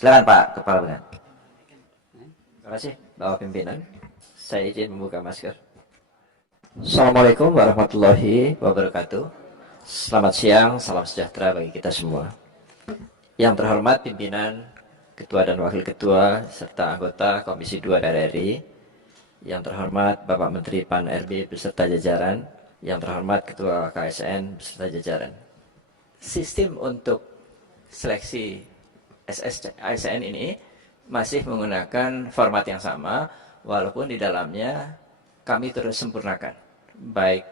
Silakan Pak Kepala Badan. Terima kasih Bapak Pimpinan. Saya izin membuka masker. Assalamualaikum warahmatullahi wabarakatuh. Selamat siang, salam sejahtera bagi kita semua. Yang terhormat pimpinan, ketua dan wakil ketua, serta anggota Komisi 2 DPR RI. Yang terhormat Bapak Menteri Pan-RB beserta jajaran. Yang terhormat Ketua KSN beserta jajaran. Sistem untuk seleksi ASN ini masih menggunakan format yang sama, walaupun di dalamnya kami terus sempurnakan, baik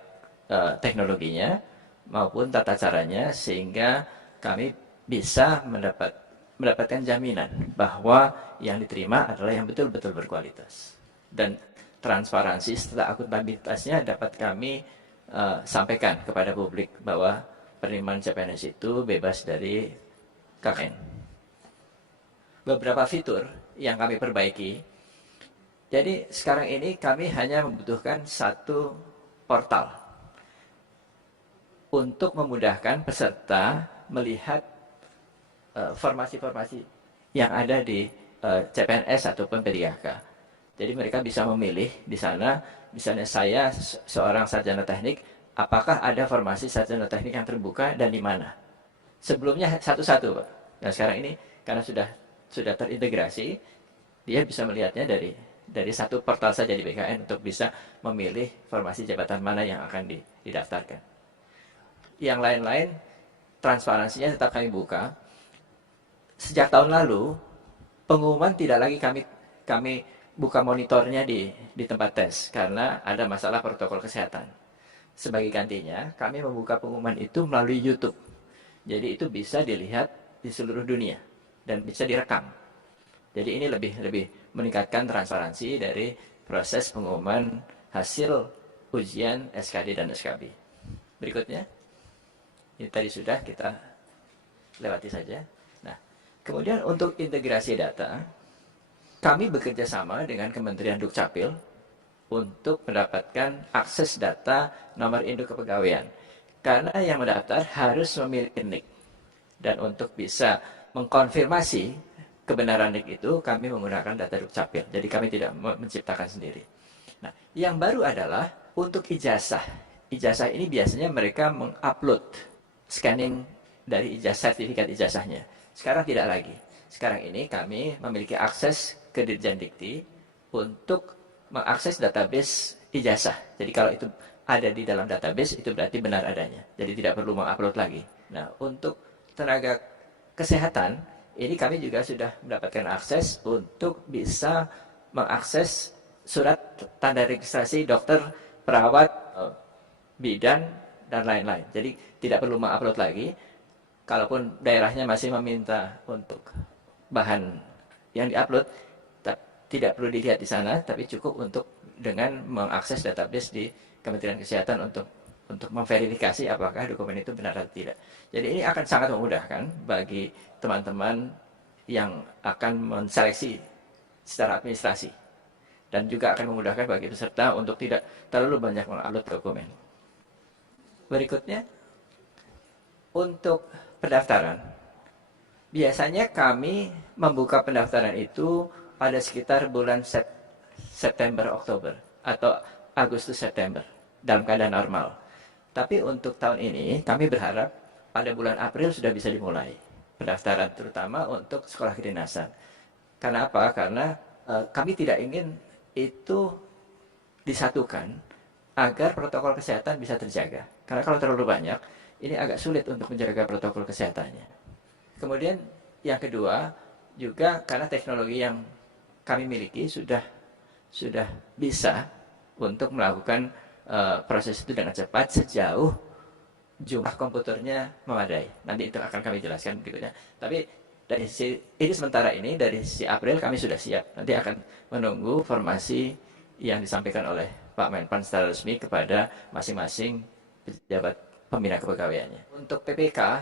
teknologinya maupun tata caranya, sehingga kami bisa mendapatkan jaminan bahwa yang diterima adalah yang betul-betul berkualitas. Dan transparansi setelah akuntabilitasnya dapat kami sampaikan kepada publik bahwa penerimaan CPNS itu bebas dari KKN. Beberapa fitur yang kami perbaiki. Jadi sekarang ini kami hanya membutuhkan satu portal untuk memudahkan peserta melihat formasi-formasi yang ada di CPNS ataupun P3K. Jadi mereka bisa memilih di sana, misalnya saya seorang sarjana teknik, apakah ada formasi sarjana teknik yang terbuka dan di mana? Sebelumnya satu-satu, Pak. Nah sekarang ini karena sudah terintegrasi, dia bisa melihatnya dari satu portal saja di BKN untuk bisa memilih formasi jabatan mana yang akan didaftarkan. Yang lain-lain, transparansinya tetap kami buka. Sejak tahun lalu, pengumuman tidak lagi kami buka monitornya di tempat tes, karena ada masalah protokol kesehatan. Sebagai gantinya, kami membuka pengumuman itu melalui YouTube. Jadi itu bisa dilihat di seluruh dunia dan bisa direkam. Jadi ini lebih meningkatkan transparansi dari proses pengumuman hasil ujian SKD dan SKB. Berikutnya, ini tadi sudah kita lewati saja. Nah, kemudian untuk integrasi data, kami bekerja sama dengan Kementerian Dukcapil untuk mendapatkan akses data nomor induk kepegawaian. Karena yang mendaftar harus memiliki NIK. Dan untuk bisa mengkonfirmasi kebenaran NIK itu, kami menggunakan data Dukcapil. Jadi kami tidak menciptakan sendiri. Nah, yang baru adalah untuk ijazah. Ijazah ini biasanya mereka mengupload scanning dari sertifikat ijazahnya. Sekarang tidak lagi. Sekarang ini kami memiliki akses ke Dirjen Dikti untuk mengakses database ijazah. Jadi kalau itu ada di dalam database, itu berarti benar adanya. Jadi tidak perlu mengupload lagi. Nah, untuk tenaga kesehatan, ini kami juga sudah mendapatkan akses untuk bisa mengakses surat tanda registrasi dokter, perawat, bidan, dan lain-lain. Jadi tidak perlu mengupload lagi. Kalaupun daerahnya masih meminta untuk bahan yang diupload, tidak perlu dilihat di sana, tapi cukup untuk dengan mengakses database di Kementerian Kesehatan untuk memverifikasi apakah dokumen itu benar atau tidak. Jadi ini akan sangat memudahkan bagi teman-teman yang akan menseleksi secara administrasi. Dan juga akan memudahkan bagi peserta untuk tidak terlalu banyak mengupload dokumen. Berikutnya, untuk pendaftaran. Biasanya kami membuka pendaftaran itu pada sekitar bulan September-Oktober atau Agustus-September dalam keadaan normal. Tapi untuk tahun ini kami berharap pada bulan April sudah bisa dimulai pendaftaran, terutama untuk sekolah kedinasan. Karena apa? Karena kami tidak ingin itu disatukan agar protokol kesehatan bisa terjaga. Karena kalau terlalu banyak, ini agak sulit untuk menjaga protokol kesehatannya. Kemudian yang kedua, juga karena teknologi yang kami miliki sudah bisa untuk melakukan proses itu dengan cepat sejauh jumlah komputernya memadai. Nanti itu akan kami jelaskan berikutnya. Tapi ini sementara ini dari si April kami sudah siap. Nanti akan menunggu formasi yang disampaikan oleh Pak Menpan secara resmi kepada masing-masing pejabat pembina kepegawaiannya. Untuk PPK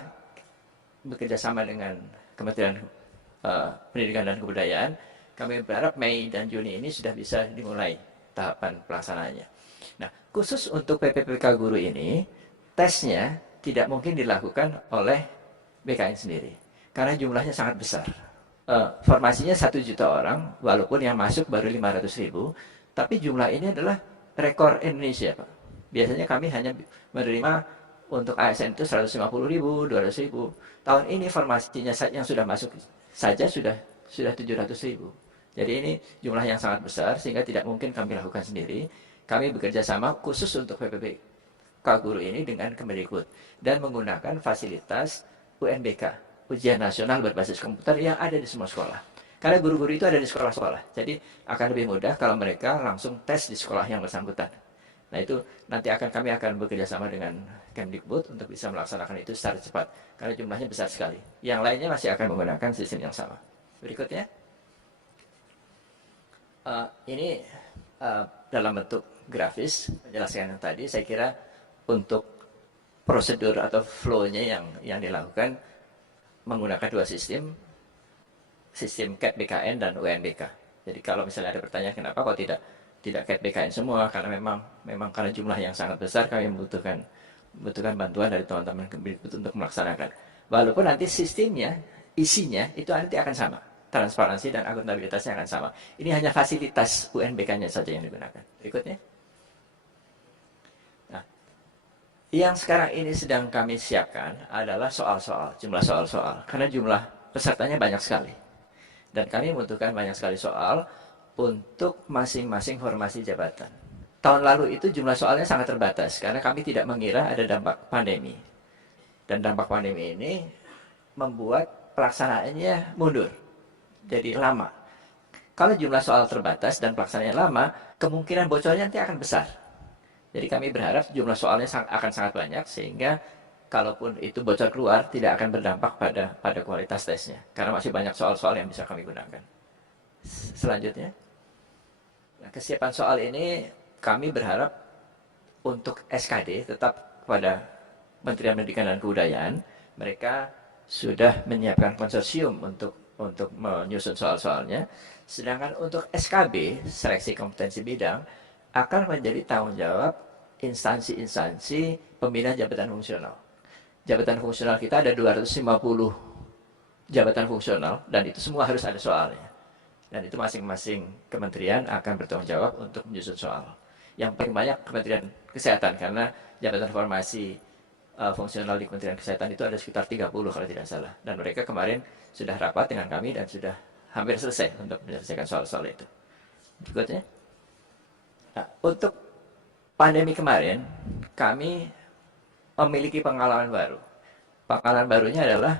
bekerjasama dengan Kementerian Pendidikan dan Kebudayaan, kami berharap Mei dan Juni ini sudah bisa dimulai tahapan pelaksanaannya. Nah, khusus untuk PPPK guru ini, tesnya tidak mungkin dilakukan oleh BKN sendiri, karena jumlahnya sangat besar. formasinya 1 juta orang, walaupun yang masuk baru 500.000, tapi jumlah ini adalah rekor Indonesia, Pak. Biasanya kami hanya menerima untuk ASN itu 150.000, 200.000. Tahun ini formasinya yang sudah masuk saja sudah 700.000. Jadi ini jumlah yang sangat besar sehingga tidak mungkin kami lakukan sendiri. Kami bekerja sama khusus untuk PPK Guru ini dengan Kemendikbud dan menggunakan fasilitas UNBK, Ujian Nasional Berbasis Komputer, yang ada di semua sekolah. Karena guru-guru itu ada di sekolah-sekolah, jadi akan lebih mudah kalau mereka langsung tes di sekolah yang bersangkutan. Nah itu nanti kami akan bekerja sama dengan Kemdikbud untuk bisa melaksanakan itu secara cepat, karena jumlahnya besar sekali. Yang lainnya masih akan menggunakan sistem yang sama. Berikutnya, ini dalam bentuk grafis menjelaskan yang tadi. Saya kira untuk prosedur atau flow-nya yang dilakukan menggunakan dua sistem CAT BKN dan UNBK. Jadi kalau misalnya ada pertanyaan kenapa kok tidak CAT BKN semua, karena memang karena jumlah yang sangat besar kami membutuhkan bantuan dari teman-teman untuk melaksanakan. Walaupun nanti sistemnya, isinya itu nanti akan sama, transparansi dan akuntabilitasnya akan sama. Ini hanya fasilitas UNBK-nya saja yang digunakan. Berikutnya. Nah, yang sekarang ini sedang kami siapkan adalah jumlah soal-soal. Karena jumlah pesertanya banyak sekali. Dan kami membutuhkan banyak sekali soal untuk masing-masing formasi jabatan. Tahun lalu itu jumlah soalnya sangat terbatas, karena kami tidak mengira ada dampak pandemi. Dan dampak pandemi ini membuat pelaksanaannya mundur. Jadi lama. Kalau jumlah soal terbatas dan pelaksanaannya lama, kemungkinan bocornya nanti akan besar. Jadi kami berharap jumlah soalnya akan sangat banyak, sehingga kalaupun itu bocor keluar, tidak akan berdampak pada kualitas tesnya. Karena masih banyak soal-soal yang bisa kami gunakan. Selanjutnya, nah, kesiapan soal ini kami berharap untuk SKD tetap kepada Kementerian Pendidikan dan Kebudayaan. Mereka sudah menyiapkan konsorsium untuk menyusun soal-soalnya. Sedangkan untuk SKB, seleksi kompetensi bidang, akan menjadi tanggung jawab instansi-instansi pembina jabatan fungsional. Jabatan fungsional kita ada 250 jabatan fungsional, dan itu semua harus ada soalnya. Dan itu masing-masing kementerian akan bertanggung jawab untuk menyusun soal. Yang paling banyak Kementerian Kesehatan, karena jabatan formasi fungsional di Kementerian Kesehatan itu ada sekitar 30 kalau tidak salah. Dan mereka kemarin sudah rapat dengan kami dan sudah hampir selesai untuk menyelesaikan soal-soal itu. Berikutnya. Nah, untuk pandemi kemarin, kami memiliki pengalaman baru. Pengalaman barunya adalah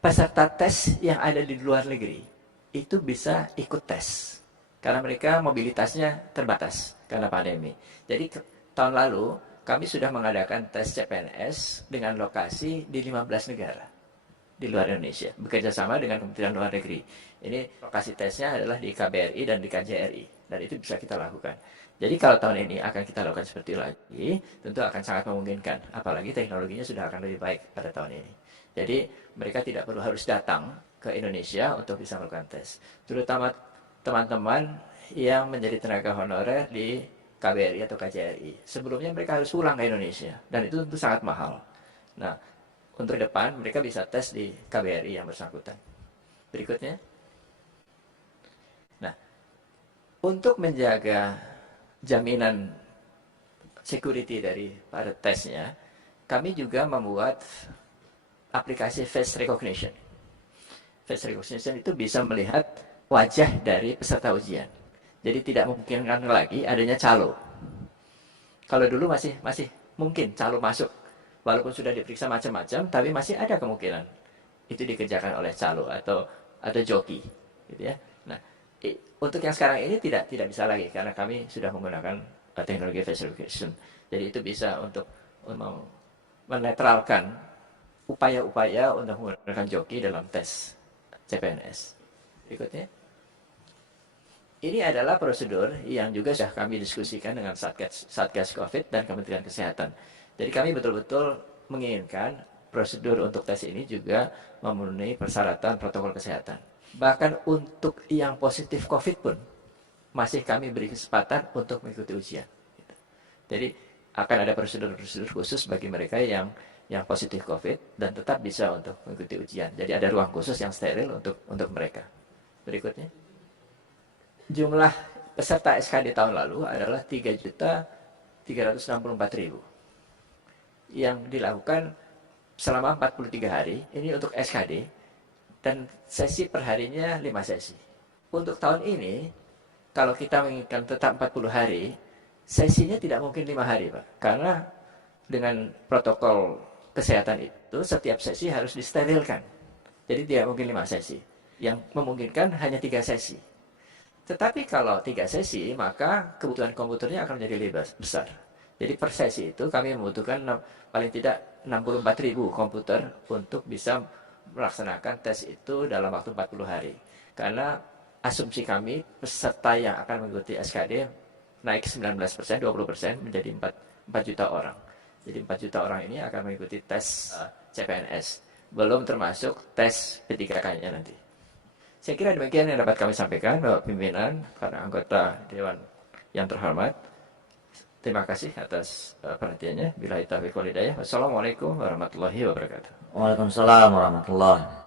peserta tes yang ada di luar negeri itu bisa ikut tes karena mereka mobilitasnya terbatas karena pandemi. Jadi tahun lalu kami sudah mengadakan tes CPNS dengan lokasi di 15 negara di luar Indonesia, bekerja sama dengan Kementerian Luar Negeri. Ini lokasi tesnya adalah di KBRI dan di KJRI, dan itu bisa kita lakukan. Jadi kalau tahun ini akan kita lakukan seperti lagi, tentu akan sangat memungkinkan. Apalagi teknologinya sudah akan lebih baik pada tahun ini. Jadi mereka tidak perlu harus datang ke Indonesia untuk bisa melakukan tes. Terutama teman-teman yang menjadi tenaga honorer di KBRI atau KJRI. Sebelumnya mereka harus pulang ke Indonesia, dan itu tentu sangat mahal. Nah, untuk depan mereka bisa tes di KBRI yang bersangkutan. Berikutnya. Nah, untuk menjaga jaminan security dari pada tesnya, kami juga membuat aplikasi face recognition. Face recognition itu bisa melihat wajah dari peserta ujian. Jadi tidak memungkinkan lagi adanya calo. Kalau dulu masih mungkin calo masuk, walaupun sudah diperiksa macam-macam, tapi masih ada kemungkinan itu dikerjakan oleh calo atau joki, gitu ya. Nah, untuk yang sekarang ini tidak bisa lagi karena kami sudah menggunakan teknologi face recognition. Jadi itu bisa untuk menetralkan upaya-upaya untuk menggunakan joki dalam tes CPNS. Berikutnya. Ini adalah prosedur yang juga sudah kami diskusikan dengan Satgas COVID dan Kementerian Kesehatan. Jadi kami betul-betul menginginkan prosedur untuk tes ini juga memenuhi persyaratan protokol kesehatan. Bahkan untuk yang positif COVID pun masih kami beri kesempatan untuk mengikuti ujian. Jadi akan ada prosedur-prosedur khusus bagi mereka yang positif COVID dan tetap bisa untuk mengikuti ujian. Jadi ada ruang khusus yang steril untuk mereka. berikutnya. Jumlah peserta SKD tahun lalu adalah 3.364.000 yang dilakukan selama 43 hari. Ini untuk SKD dan sesi perharinya 5 sesi. Untuk tahun ini, kalau kita menginginkan tetap 40 hari, sesinya tidak mungkin 5 hari, Pak. Karena dengan protokol kesehatan itu, setiap sesi harus disterilkan. Jadi tidak mungkin 5 sesi. Yang memungkinkan hanya 3 sesi. Tetapi kalau 3 sesi, maka kebutuhan komputernya akan menjadi lebih besar. Jadi per sesi itu kami membutuhkan paling tidak 64.000 komputer untuk bisa melaksanakan tes itu dalam waktu 40 hari. Karena asumsi kami peserta yang akan mengikuti SKD naik 19%, 20% menjadi 4 juta orang. Jadi 4 juta orang ini akan mengikuti tes CPNS. Belum termasuk tes P3K-nya nanti. Saya kira demikian yang dapat kami sampaikan, Bapak Pimpinan, para anggota Dewan yang terhormat. Terima kasih atas perhatiannya. Billahi taufiq wal hidayah. Wassalamualaikum warahmatullahi wabarakatuh. Waalaikumsalam warahmatullahi